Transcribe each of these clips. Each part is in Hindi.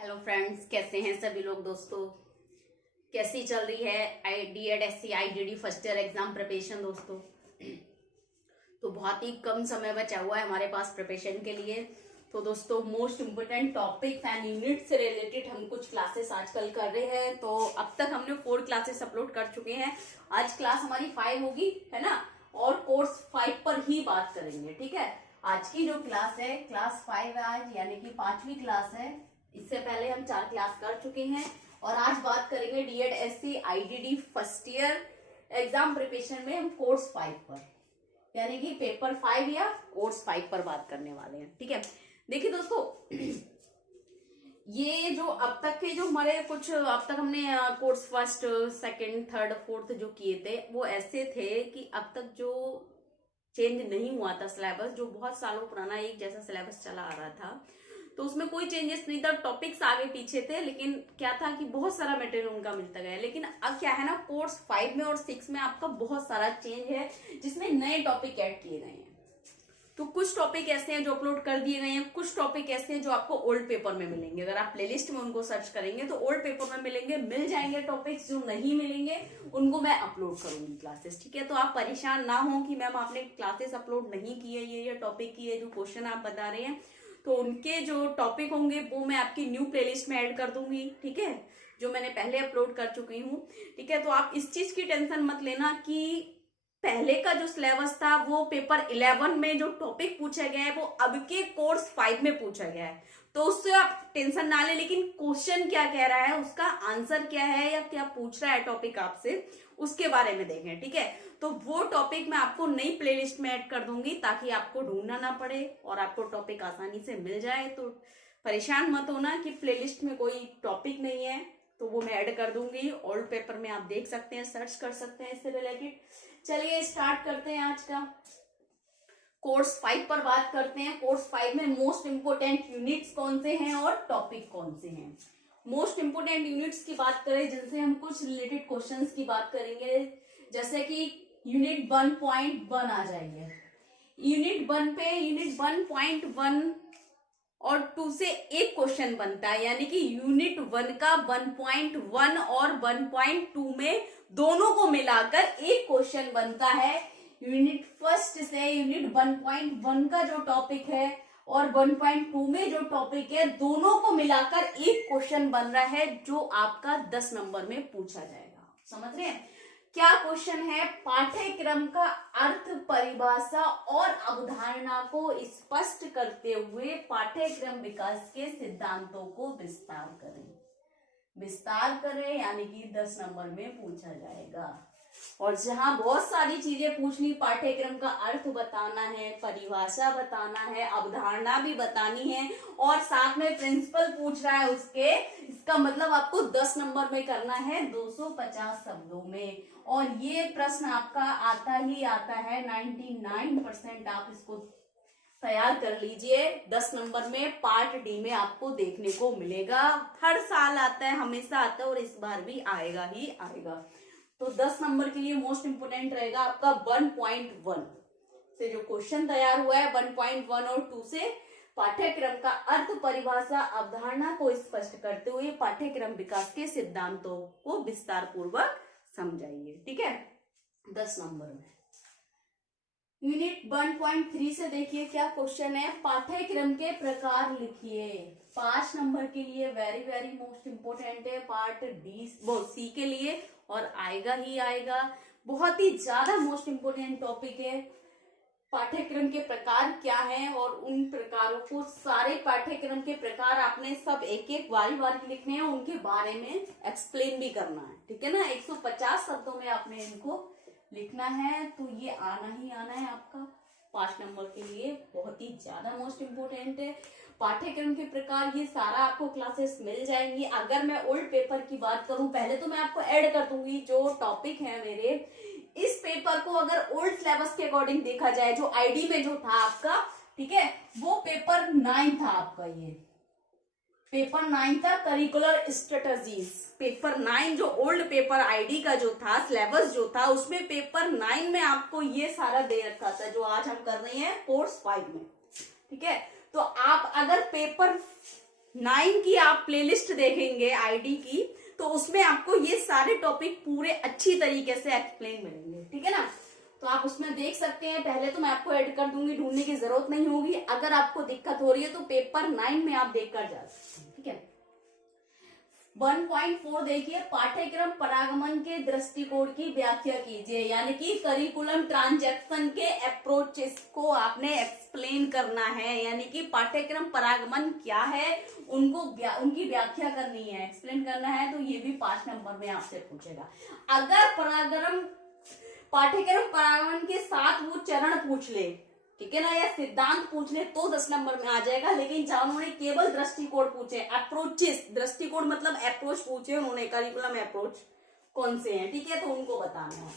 हेलो फ्रेंड्स, कैसे हैं सभी लोग। दोस्तों, कैसी चल रही है DED-SC IDD first year exam preparation. दोस्तों, तो बहुत ही कम समय बचा हुआ है हमारे पास प्रिपरेशन के लिए। तो दोस्तों, most important topics and unit से रिलेटेड हम कुछ क्लासेस आजकल कर रहे हैं। तो अब तक हमने 4 क्लासेस अपलोड कर चुके हैं। आज क्लास हमारी 5 होगी, है ना, और कोर्स 5 पर ही बात करेंगे। ठीक है, आज की जो क्लास है क्लास 5 है आज, यानी कि 5वीं क्लास है। इससे पहले हम 4 क्लास कर चुके हैं और आज बात करेंगे DED-SC IDD first year exam preparation में हम कोर्स 5 पर, यानी कि पेपर 5 या कोर्स 5 पर बात करने वाले हैं। ठीक है, देखिए दोस्तों, ये जो अब तक के जो हमारे कुछ अब तक हमने course first, second, third, fourth जो किए थे, वो ऐसे थे कि अब तक जो चेंज नहीं हुआ था सिलेबस, जो बहुत सालों पुराना एक जैसा सिलेबस चला आ रहा था, तो उसमें कोई चेंजेस नहीं था। टॉपिक्स आगे पीछे थे, लेकिन क्या था कि बहुत सारा मटेरियल उनका मिलता गया। लेकिन अब क्या है ना, कोर्स 5 में और 6 में आपका बहुत सारा चेंज है, जिसमें नए टॉपिक ऐड किए गए हैं। तो कुछ टॉपिक ऐसे हैं जो अपलोड कर दिए गए हैं, कुछ टॉपिक ऐसे हैं जो आपको ओल्ड पेपर में मिलेंगे। अगर आप प्लेलिस्ट में उनको सर्च करेंगे तो ओल्ड पेपर में मिलेंगे, मिल जाएंगे। टॉपिक्स जो नहीं मिलेंगे उनको मैं अपलोड करूंगी क्लासेस। ठीक है, तो आप परेशान ना हो कि मैम आपने क्लासेस अपलोड नहीं किए, ये टॉपिक की है जो क्वेश्चन आप बता रहे हैं, तो उनके जो टॉपिक होंगे वो मैं आपकी न्यू प्लेलिस्ट में ऐड कर दूंगी। ठीक है, जो मैंने पहले अपलोड कर चुकी हूँ। ठीक है, तो आप इस चीज की टेंशन मत लेना कि पहले का जो सिलेबस था वो पेपर 11 में जो टॉपिक पूछा गया है वो अब के कोर्स 5 में पूछा गया है, तो उससे आप टेंशन ना ले। लेकिन क्वेश्चन क्या कह रहा है, उसका आंसर क्या है, या क्या पूछ रहा है टॉपिक आपसे, उसके बारे में देखें। ठीक है, तो वो टॉपिक मैं आपको नई प्लेलिस्ट में ऐड कर दूंगी ताकि आपको ढूंढना ना पड़े और आपको टॉपिक आसानी से मिल जाए। तो परेशान मत होना कि प्लेलिस्ट में कोई टॉपिक नहीं है, तो वो मैं ऐड कर दूंगी। ओल्ड पेपर में आप देख सकते हैं, सर्च कर सकते हैं इससे रिलेटेड। चलिए स्टार्ट करते हैं आज का कोर्स 5 पर बात करते हैं। कोर्स 5 में मोस्ट इंपोर्टेंट यूनिट्स कौन से हैं और टॉपिक कौन से हैं। मोस्ट इंपोर्टेंट यूनिट्स की बात करें, जिनसे हम कुछ रिलेटेड क्वेश्चंस की बात करेंगे, जैसे कि यूनिट 1.1 आ जाइए। यूनिट 1 पे यूनिट 1.1 और 2 से एक क्वेश्चन बनता है, यानी कि यूनिट 1 का 1.1 और 1.2 में दोनों को मिलाकर एक क्वेश्चन बनता है। यूनिट फर्स्ट से यूनिट 1.1 का जो टॉपिक है और 1.2 में जो टॉपिक है, दोनों को मिलाकर एक क्वेश्चन बन रहा है जो आपका 10 नंबर में पूछा जाएगा। समझ रहे हैं क्या क्वेश्चन है? पाठ्यक्रम का अर्थ, परिभाषा और अवधारणा को स्पष्ट करते हुए पाठ्यक्रम विकास के सिद्धांतों को विस्तार करें। विस्तार करें यानी कि 10 नंबर में पूछा जाएगा। और जहां बहुत सारी चीजें पूछनी, पाठ्यक्रम का अर्थ बताना है, परिभाषा बताना है, अवधारणा भी बतानी है, और साथ में प्रिंसिपल पूछ रहा है उसके, इसका मतलब आपको 10 नंबर में करना है 250 शब्दों में। और ये प्रश्न आपका आता ही आता है 99%। आप इसको तैयार कर लीजिए, 10 नंबर में पार्ट डी में आपको देखने को मिलेगा। हर साल आता है, हमेशा आता है, और इस बार भी आएगा ही आएगा। तो 10 नंबर के लिए मोस्ट इंपोर्टेंट रहेगा आपका 1.1 से जो क्वेश्चन तैयार हुआ है। 1.1 और 2 से पाठ्यक्रम का अर्थ, परिभाषा, अवधारणा को स्पष्ट करते हुए पाठ्यक्रम विकास के सिद्धांतों को विस्तार पूर्वक समझाइए। ठीक है, 10 नंबर में। यूनिट 1.3 से देखिए क्या क्वेश्चन है। पाठ्यक्रम के प्रकार लिखिए। 5 नंबर के लिए वेरी वेरी मोस्ट इंपोर्टेंट है। पार्ट डी वो सी के लिए, और आएगा ही आएगा। बहुत ही ज्यादा मोस्ट इंपोर्टेंट टॉपिक है। पाठ्यक्रम के प्रकार क्या हैं और उन प्रकारों को, सारे पाठ्यक्रम के प्रकार आपने सब एक एक बारी बारी लिखने हैं, उनके बारे में एक्सप्लेन भी करना है। ठीक है ना, 150 शब्दों में आपने इनको लिखना है। तो ये आना ही आना है आपका 5 नंबर के लिए। बहुत ही ज्यादा मोस्ट इंपोर्टेंट है। पाठ्यक्रम के प्रकार, ये सारा आपको क्लासेस मिल जाएंगी। अगर मैं ओल्ड पेपर की बात करूं, पहले तो मैं आपको ऐड कर दूंगी जो टॉपिक है मेरे। इस पेपर को अगर ओल्ड सिलेबस के अकॉर्डिंग देखा जाए, जो आईडी में जो था आपका, ठीक है, वो पेपर 9 था आपका। ये पेपर 9 था, करिकुलर स्ट्रेटजीज। पेपर 9 जो ओल्ड पेपर आईडी का जो था, सिलेबस जो था, उसमें पेपर 9 में आपको ये सारा दे रखा था जो आज हम कर रहे हैं कोर्स 5 में। ठीक है, तो आप अगर पेपर 9 की आप प्लेलिस्ट देखेंगे आईडी की, तो उसमें आपको ये सारे टॉपिक पूरे अच्छी तरीके से एक्सप्लेन मिलेंगे, ठीक है ना। तो आप उसमें देख सकते हैं। पहले तो मैं आपको ऐड कर दूंगी, ढूंढने की जरूरत नहीं होगी। अगर आपको दिक्कत हो रही है तो पेपर 9 में आप देखकर जा सकते हैं, ठीक है। 1.4 देखिए, पाठ्यक्रम परागमन के दृष्टिकोण की व्याख्या कीजिए, यानी कि करिकुलम ट्रांजैक्शन के अप्रोचेस को आपने एक्सप्लेन करना है, यानी कि पाठ्यक्रम परागमन क्या है उनकी व्याख्या करनी है, एक्सप्लेन करना है। तो ये भी 5 नंबर में आपसे पूछेगा। अगर पाठ्यक्रम परागमन के साथ वो चरण पूछ ले, ठीक है ना, या सिद्धांत पूछ ले तो 10 नंबर में आ जाएगा। लेकिन जहां उन्होंने केवल दृष्टिकोण पूछे, अप्रोचेस, दृष्टिकोण मतलब अप्रोच पूछे उन्होंने, करिकुलम अप्रोच कौन से हैं, ठीक है, तो उनको बताना है।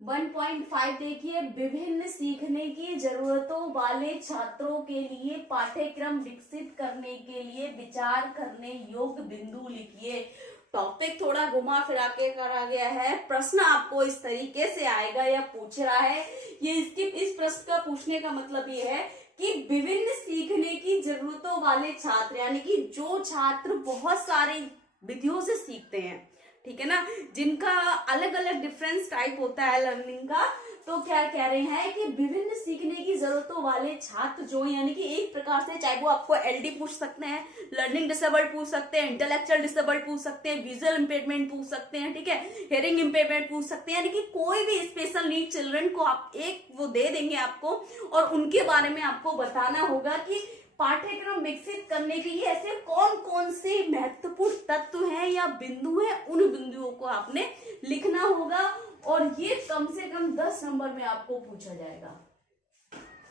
1.5 देखिए, विभिन्न सीखने की जरूरतों वाले छात्रों के लिए पाठ्यक्रम विकसित करने के लिए विचार करने योग्य बिंदु लिखिए। टॉपिक थोड़ा घुमा फिरा के करा गया है, प्रश्न आपको इस तरीके से आएगा या पूछ रहा है। ये इस प्रश्न का पूछने का मतलब ये है कि विभिन्न सीखने की जरूरतों वाले छात्र, यानी कि जो छात्र बहुत सारी विधियों से सीखते हैं, ठीक है ना, जिनका अलग अलग डिफरेंस टाइप होता है लर्निंग का, तो क्या कह रहे हैं कि विभिन्न सीखने की जरूरतों वाले छात्र जो, यानी कि एक प्रकार से चाहे वो आपको एलडी पूछ सकते हैं, लर्निंग डिसेबल्ड पूछ सकते हैं, इंटेलेक्चुअल डिसेबल्ड पूछ सकते हैं, विजुअल इंपेयरमेंट पूछ सकते हैं, ठीक है, हियरिंग इंपेयरमेंट पूछ सकते हैं, यानी कि कोई भी स्पेशल नीड चिल्ड्रन को आप एक वो दे देंगे आपको, और उनके बारे में आपको बताना होगा कि पाठ्यक्रम विकसित करने के लिए ऐसे कौन कौन से महत्वपूर्ण तत्व हैं या बिंदु हैं, उन बिंदुओं को आपने लिखना होगा। और ये कम से कम 10 नंबर में आपको पूछा जाएगा,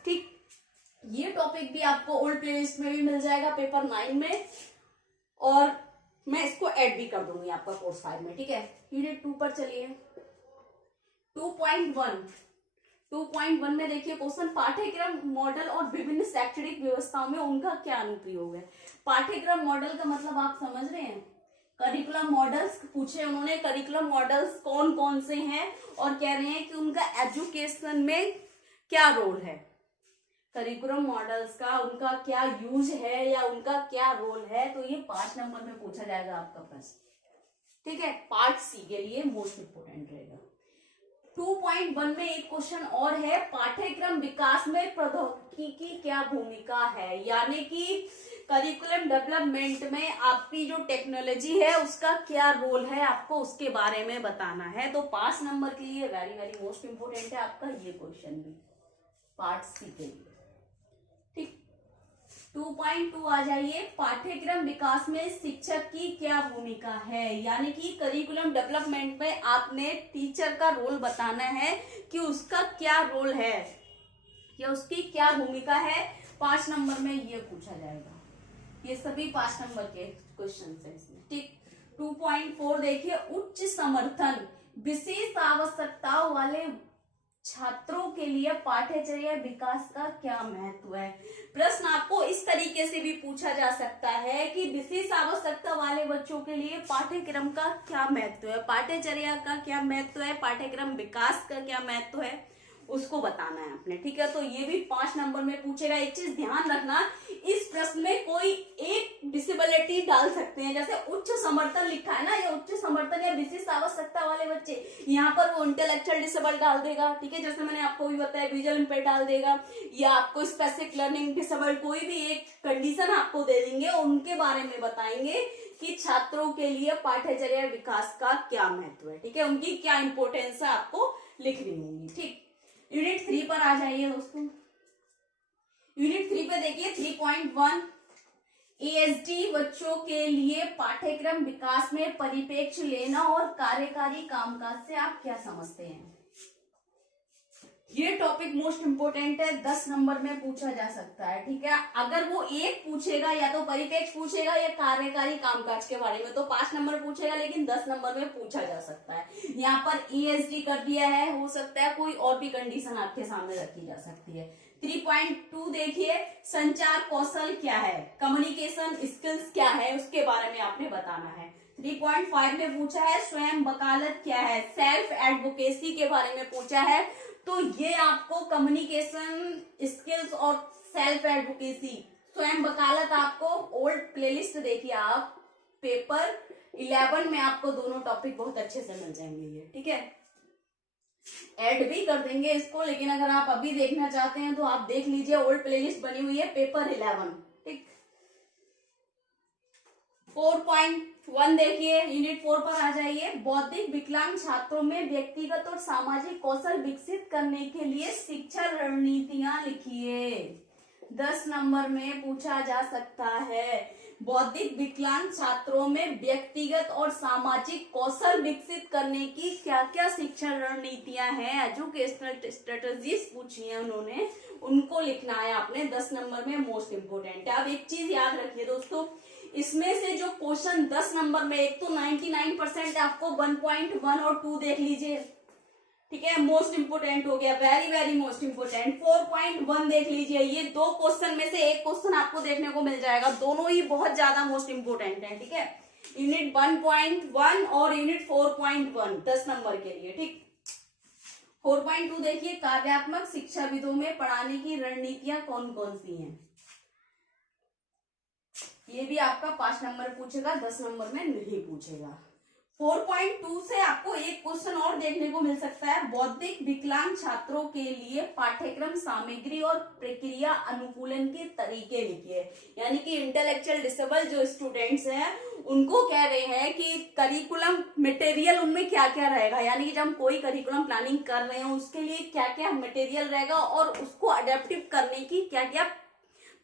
ठीक। ये टॉपिक भी आपको ओल्ड प्लेलिस्ट में भी मिल जाएगा पेपर 9 में, और मैं इसको ऐड भी कर दूंगी आपका कोर्स 5 में, ठीक है। यूनिट 2 पर चलिए। 2.1 में देखिए क्वेश्चन, पाठ्यक्रम मॉडल और विभिन्न शैक्षणिक व्यवस्थाओं में उनका क्या अनुप्रयोग है। पाठ्यक्रम मॉडल का मतलब आप समझ रहे हैं, करिकुलम मॉडल्स पूछे उन्होंने, करिकुलम मॉडल्स कौन कौन से हैं, और कह रहे हैं कि उनका एजुकेशन में क्या रोल है। करिकुलम मॉडल्स का उनका क्या यूज है या उनका क्या रोल है, तो ये 5 नंबर में पूछा जाएगा आपका प्रश्न, ठीक है। पार्ट सी के लिए मोस्ट इंपोर्टेंट रहेगा। 2.1 में एक क्वेश्चन और है, पाठ्यक्रम विकास में प्रौद्योगिकी की क्या भूमिका है, यानी कि करिकुलम डेवलपमेंट में आपकी जो टेक्नोलॉजी है उसका क्या रोल है, आपको उसके बारे में बताना है। तो 5 नंबर के लिए वेरी वेरी मोस्ट इंपोर्टेंट है आपका ये क्वेश्चन भी, पार्ट सी के लिए, ठीक। 2.2 आ जाइए, पाठ्यक्रम विकास में शिक्षक की क्या भूमिका है, यानी कि करिकुलम डेवलपमेंट में आपने टीचर का रोल बताना है कि उसका क्या रोल है या उसकी क्या भूमिका है। 5 नंबर में ये पूछा जाएगा, ये सभी 5 नंबर के क्वेश्चन है इसमें, ठीक। 2.4 देखिए, उच्च समर्थन विशेष आवश्यकताओं वाले छात्रों के लिए पाठ्यचर्या विकास का क्या महत्व है। प्रश्न आपको इस तरीके से भी पूछा जा सकता है कि विशेष आवश्यकता वाले बच्चों के लिए पाठ्यक्रम का क्या महत्व है, पाठ्यचर्या का क्या महत्व है, पाठ्यक्रम विकास का क्या महत्व है, उसको बताना है आपने, ठीक है। तो ये भी 5 नंबर में पूछेगा। एक चीज ध्यान रखना, इस प्रश्न में कोई एक डिसेबिलिटी डाल सकते हैं, जैसे उच्च समर्थन लिखा है ना, ये उच्च समर्थन या विशेष आवश्यकता वाले बच्चे, यहाँ पर वो इंटेलेक्चुअल डिसेबल डाल देगा, ठीक है, जैसे मैंने आपको भी बताया विजुअल इंपेयर डाल देगा, या आपको स्पेसिफिक लर्निंग डिसेबल कोई भी एक कंडीशन आपको दे देंगे, उनके बारे में बताएंगे कि छात्रों के लिए पाठ्यचर्या विकास का क्या महत्व है, ठीक है, उनकी क्या इंपोर्टेंस है आपको लिखनी होगी, ठीक। यूनिट 3 पर आ जाइए दोस्तों। यूनिट 3 पे देखिए 3.1, एएसडी बच्चों के लिए पाठ्यक्रम विकास में परिप्रेक्ष्य लेना और कार्यकारी कामकाज से आप क्या समझते हैं। ये टॉपिक मोस्ट इंपोर्टेंट है, 10 नंबर में पूछा जा सकता है, ठीक है। अगर वो एक पूछेगा या तो परिप्रेक्ष्य पूछेगा या कार्यकारी कामकाज के बारे में, तो 5 नंबर पूछेगा, लेकिन 10 नंबर में पूछा जा सकता है। यहाँ पर ईएसडी कर दिया है, हो सकता है कोई और भी कंडीशन आपके सामने रखी जा सकती है। 3.2 देखिए, संचार कौशल क्या है, कम्युनिकेशन स्किल्स क्या है, उसके बारे में आपने बताना है। 3.5 में पूछा है स्वयं वकालत क्या है, सेल्फ एडवोकेसी के बारे में पूछा है। तो ये आपको कम्युनिकेशन स्किल्स और सेल्फ एडवोकेसी, स्वयं वकालत आपको ओल्ड प्लेलिस्ट देखिए आप, पेपर 11 में आपको दोनों टॉपिक बहुत अच्छे से मिल जाएंगे ये, ठीक है। ऐड भी कर देंगे इसको, लेकिन अगर आप अभी देखना चाहते हैं तो आप देख लीजिए, ओल्ड प्लेलिस्ट बनी हुई है पेपर 11, ठीक। 4.1 देखिए, यूनिट 4 पर आ जाइए। बौद्धिक विकलांग छात्रों में व्यक्तिगत और सामाजिक कौशल विकसित करने के लिए शिक्षा रणनीतियां लिखिए। 10 नंबर में पूछा जा सकता है। बौद्धिक विकलांग छात्रों में व्यक्तिगत और सामाजिक कौशल विकसित करने की क्या क्या शिक्षा रणनीतियां हैं, एजुकेशनल स्ट्रेटजीज पूछी है उन्होंने, उनको लिखना है आपने। 10 नंबर में मोस्ट इंपोर्टेंट है। अब एक चीज याद रखिए दोस्तों, इसमें से जो क्वेश्चन 10 नंबर में, एक तो 99% आपको 1.1 और 2 देख लीजिए, ठीक है, मोस्ट इंपोर्टेंट हो गया, वेरी वेरी मोस्ट इंपोर्टेंट। 4.1 देख लीजिए, ये 2 क्वेश्चन में से एक क्वेश्चन आपको देखने को मिल जाएगा, दोनों ही बहुत ज्यादा मोस्ट इंपोर्टेंट है, ठीक है। यूनिट 1.1 और यूनिट 4.1 10 नंबर के लिए, ठीक। 4.2 देखिए, कार्यात्मक शिक्षाविदों में पढ़ाने की रणनीतियां कौन कौन सी हैं, ये भी आपका 5 नंबर पूछेगा, 10 नंबर में नहीं पूछेगा। 4.2 से आपको एक क्वेश्चन और देखने को मिल सकता है, बौद्धिक विकलांग छात्रों के लिए पाठ्यक्रम सामग्री और प्रक्रिया अनुकूलन के तरीके लिखिए। यानी कि इंटेलेक्चुअल डिसेबल जो स्टूडेंट्स हैं उनको कह रहे हैं कि करिकुलम मटेरियल उनमें क्या क्या रहेगा, यानी कि जब हम कोई करिकुलम प्लानिंग कर रहे हैं उसके लिए क्या क्या मटेरियल रहेगा और उसको अडेप्टिव करने की क्या क्या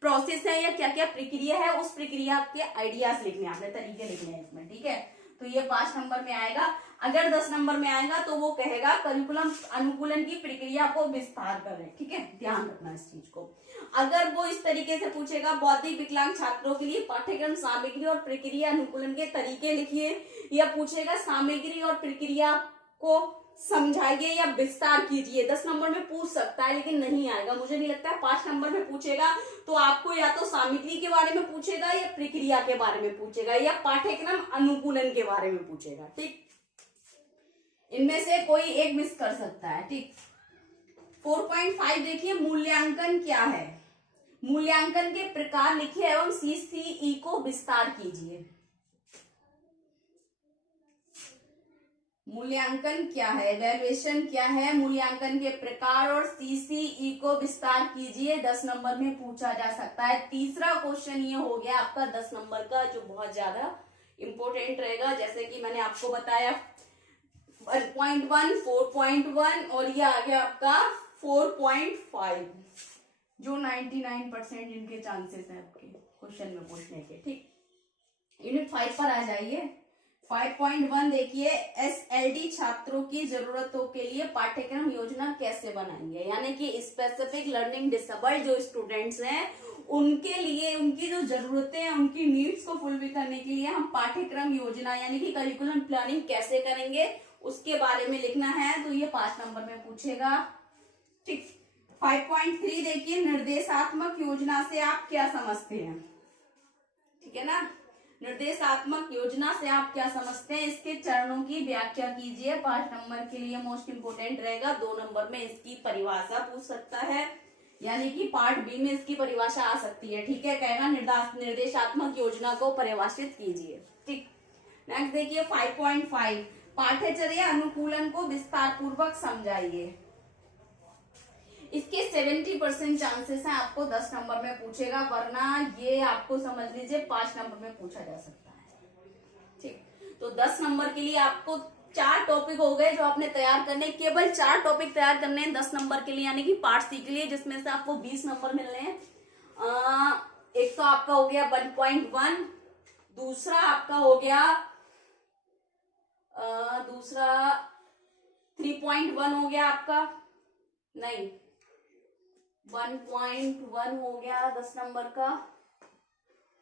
प्रोसेस है या क्या क्या प्रक्रिया है, उस प्रक्रिया के आइडियाज लिखने, आपने तरीके लिखने हैं इसमें, ठीक है। तो ये 5 नंबर में आएगा। अगर 10 नंबर में आएगा तो वो कहेगा करिकुलम अनुकूलन की प्रक्रिया को विस्तार करें, ठीक है, ध्यान रखना इस चीज को। अगर वो इस तरीके से पूछेगा, बौद्धिक विकलांग छात्रों के लिए पाठ्यक्रम सामग्री और प्रक्रिया अनुकूलन के तरीके लिखिए, या पूछेगा सामग्री और प्रक्रिया को समझाइए या विस्तार कीजिए, 10 नंबर में पूछ सकता है, लेकिन नहीं आएगा, मुझे नहीं लगता है 5 नंबर में पूछेगा। तो आपको या तो सामग्री के बारे में पूछेगा या प्रक्रिया के बारे में पूछेगा या पाठ्यक्रम अनुकूलन के बारे में पूछेगा, ठीक। इनमें से कोई एक मिस कर सकता है, ठीक। 4.5 देखिए, मूल्यांकन क्या है, मूल्यांकन के प्रकार लिखिए एवं CCE को विस्तार कीजिए। मूल्यांकन क्या है, इवैल्यूएशन क्या है, मूल्यांकन के प्रकार और CCE को विस्तार कीजिए, 10 नंबर में पूछा जा सकता है। तीसरा क्वेश्चन ये हो गया आपका 10 नंबर का, जो बहुत ज्यादा इंपॉर्टेंट रहेगा। जैसे कि मैंने आपको बताया 1.1, 4.1 और ये आ गया आपका 4.5, जो 99% इनके चांसेस हैं आपके क्वेश्चन में पूछने के, ठीक। यूनिट 5 पर आ जाइए। 5.1 देखिए, SLD छात्रों की जरूरतों के लिए पाठ्यक्रम योजना कैसे बनाएंगे, यानी कि स्पेसिफिक लर्निंग डिसेबल्ड जो स्टूडेंट्स हैं उनके लिए उनकी जो जरूरतें हैं, उनकी नीड्स को फुलफिल करने के लिए हम पाठ्यक्रम योजना यानी कि करिकुलम प्लानिंग कैसे करेंगे उसके बारे में लिखना है। तो ये 5 नंबर में पूछेगा, ठीक। 5.3 देखिए, निर्देशात्मक योजना से आप क्या समझते हैं, ठीक है ना, निर्देशात्मक योजना से आप क्या समझते हैं, इसके चरणों की व्याख्या कीजिए। 5 नंबर के लिए मोस्ट इंपोर्टेंट रहेगा। 2 नंबर में इसकी परिभाषा पूछ सकता है, यानी कि पार्ट बी में इसकी परिभाषा आ सकती है, ठीक है, कहेगा निर्देशात्मक योजना को परिभाषित कीजिए, ठीक। नेक्स्ट देखिए 5.5, पाठ्यचर्या अनुकूलन को विस्तार पूर्वक समझाइए। इसके 70% चांसेस हैं आपको 10 नंबर में पूछेगा, वरना ये आपको समझ लीजिए 5 नंबर में पूछा जा सकता है, ठीक। तो 10 नंबर के लिए आपको 4 टॉपिक हो गए जो आपने तैयार करने, केवल 4 टॉपिक तैयार करने हैं 10 नंबर के लिए, यानी कि पार्ट सी के लिए, जिसमें से आपको 20 नंबर मिलने हैं। एक तो आपका हो गया 1.1, दूसरा आपका हो गया दूसरा 3.1 हो गया आपका, नहीं 1.1 हो गया 10 नंबर का,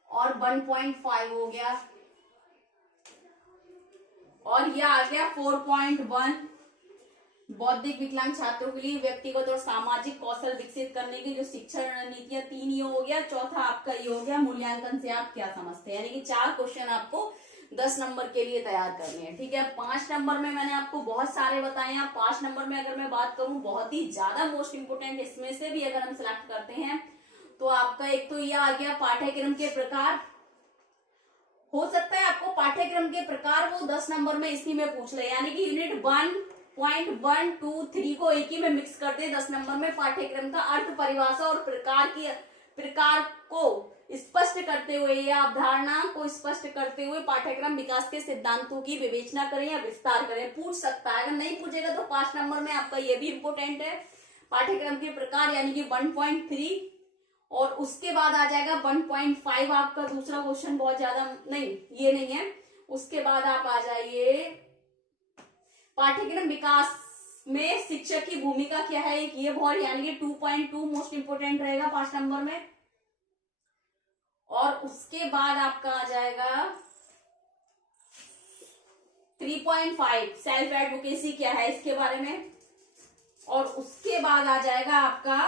और 1.5 हो गया, और यह आ गया 4.1, बौद्धिक विकलांग छात्रों के लिए व्यक्तिगत और सामाजिक कौशल विकसित करने की जो शिक्षा रणनीतियां 3 ये हो गया। चौथा आपका ये हो गया मूल्यांकन से आप क्या समझते हैं, यानी कि 4 क्वेश्चन आपको 10 नंबर के लिए तैयार करने हैं, ठीक है। 5 नंबर में मैंने आपको बहुत सारे बताए हैं। 5 नंबर में अगर मैं बात करूं बहुत ही ज्यादा मोस्ट इंपोर्टेंट, इसमें से भी अगर हम सिलेक्ट करते हैं तो आपका एक तो यह आ गया पाठ्यक्रम के प्रकार, हो सकता है आपको पाठ्यक्रम के प्रकार वो 10 नंबर में इसी में पूछ ले, यानी कि यूनिट 1.1, 2, 3 को एक ही में मिक्स कर दे 10 नंबर में। पाठ्यक्रम का अर्थ, परिभाषा और प्रकार को स्पष्ट करते हुए या अवधारणा को स्पष्ट करते हुए पाठ्यक्रम विकास के सिद्धांतों की विवेचना करें या विस्तार करें। पूछ सकता है, अगर नहीं पूछेगा तो 5 नंबर में आपका ये भी इंपोर्टेंट है। पाठ्यक्रम के प्रकार यानी कि 1.3, और उसके बाद आ जाएगा 1.5 आपका दूसरा क्वेश्चन, बहुत ज्यादा नहीं, ये नहीं है। उसके बाद आप आ जाइए पाठ्यक्रम विकास में शिक्षक की भूमिका क्या है, एक ये बहुत, यानी कि 2.2 मोस्ट इंपोर्टेंट रहेगा 5 नंबर में। और उसके बाद आपका आ जाएगा 3.5 सेल्फ एडवोकेसी क्या है इसके बारे में। और उसके बाद आ जाएगा आपका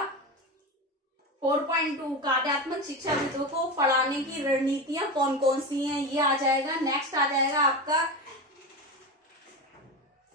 4.2 काव्यात्मक शिक्षाविदों को पढ़ाने की रणनीतियां कौन कौन सी हैं, ये आ जाएगा। नेक्स्ट आ जाएगा आपका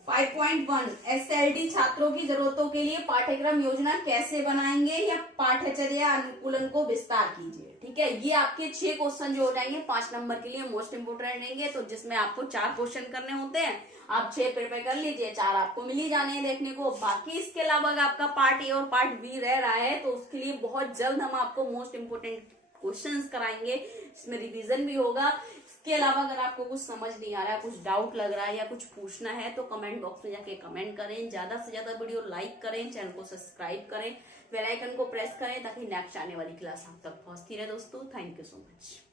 5.1 एसएलडी छात्रों की जरूरतों के लिए पाठ्यक्रम योजना कैसे बनाएंगे या पाठ्यचर्या अनुकूलन को विस्तार कीजिए। ठीक है, ये आपके 6 क्वेश्चन जो हो जाएंगे 5 नंबर के लिए मोस्ट इंपोर्टेंट रहेंगे। तो जिसमें आपको 4 क्वेश्चन करने होते हैं, आप 6 प्रिपेयर कर लीजिए, 4 आपको मिल ही जाने हैं देखने को। बाकी इसके अलावा अगर आपका पार्ट ए और पार्ट बी रह रहा है तो उसके लिए बहुत जल्द हम आपको मोस्ट इंपोर्टेंट क्वेश्चंस कराएंगे, इसमें रिवीजन भी होगा। इसके अलावा अगर आपको कुछ समझ नहीं आ रहा है, कुछ डाउट लग रहा है या कुछ पूछना है तो कमेंट बॉक्स में जाके कमेंट करें। ज्यादा से ज्यादा वीडियो लाइक करें, चैनल को सब्सक्राइब करें, बेल आइकन को प्रेस करें ताकि नेक्स्ट आने वाली क्लास आप तक पहुंचती रहे। दोस्तों थैंक यू सो मच।